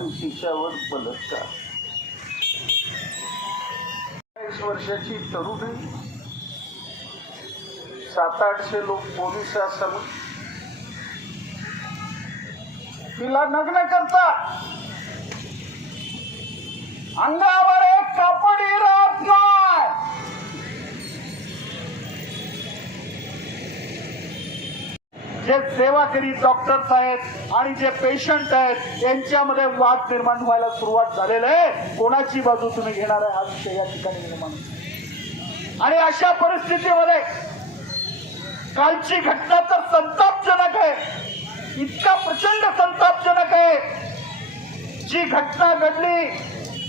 आणि तिच्यावर बलात्कार. चाळीस वर्षाची तरुणी सात आठशे लोक पोलिसासमोर तिला नग्न करता अंगावर जे सेवा सेवाकरी डॉक्टर्स आहेत आणि जे पेशंट आहेत यांच्यामध्ये वाद निर्माण व्हायला सुरुवात झालेलं आहे. कोणाची बाजू तुम्ही घेणार आहे हा विषय या ठिकाणी निर्माण आणि अशा परिस्थितीमध्ये कालची घटना तर संतापजनक आहे. इतका प्रचंड संतापजनक आहे. जी घटना घडली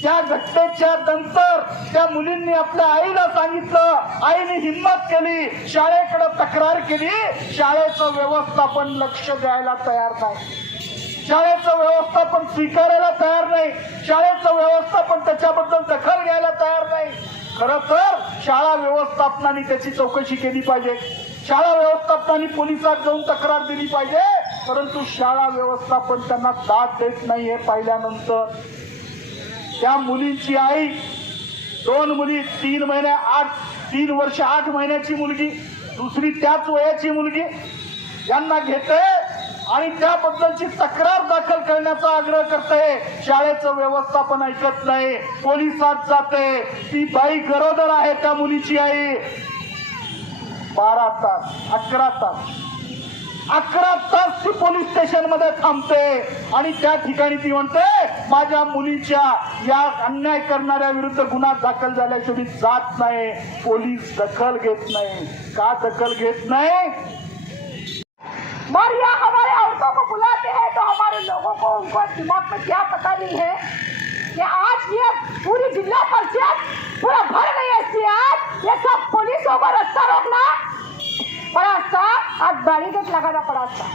त्या घटनेच्या नंतर त्या मुलींनी आपल्या आईला सांगितलं. आईने हिंमत केली. शाळेकडे तक्रार केली. शाळेचं व्यवस्थापन लक्ष द्यायला तयार नाही. शाळेचं व्यवस्थापन स्वीकारायला तयार नाही. शाळेचं व्यवस्थापन त्याच्याबद्दल दखल घ्यायला तयार नाही. खर तर शाळा व्यवस्थापनाने त्याची चौकशी केली पाहिजे. शाळा व्यवस्थापनाने पोलिसात जाऊन तक्रार दिली पाहिजे. परंतु शाळा व्यवस्थापन त्यांना दाद देत नाही हे पाहिल्यानंतर. त्या मुलींची आई दोन मुली तीन महिने आठ तीन वर्ष आठ महिन्याची मुलगी दुसरी त्याच वयाची मुलगी यांना घेते आणि त्याबद्दलची तक्रार दाखल करण्याचा आग्रह करते. शाळेचं व्यवस्थापन ऐकत नाही पोलिसात जाते. ती बाई गरोदर आहे त्या मुलीची आई. बारा तास अकरा तास अकरा तास ती पोलीस स्टेशनमध्ये थांबते आणि त्या ठिकाणी ती म्हणते माझ्या मुलीच्या या अन्याय करणाऱ्या विरुद्ध गुन्हा दाखल झाल्याशिवाय जात नाही. पोलीस दखल घेत नाही. का दखल घेत नाही? और यह हमारे औरतों को बुलाते हैं तो हमारे लोगों को उनको दिमाग में क्या पता नहीं है कि आज ये पूरी जिला परिषद पूरा भर गई है आज ये सब पुलिसों को रास्ता रोकना पड़ा था। आज बैरिकेड लगाना पड़ा था।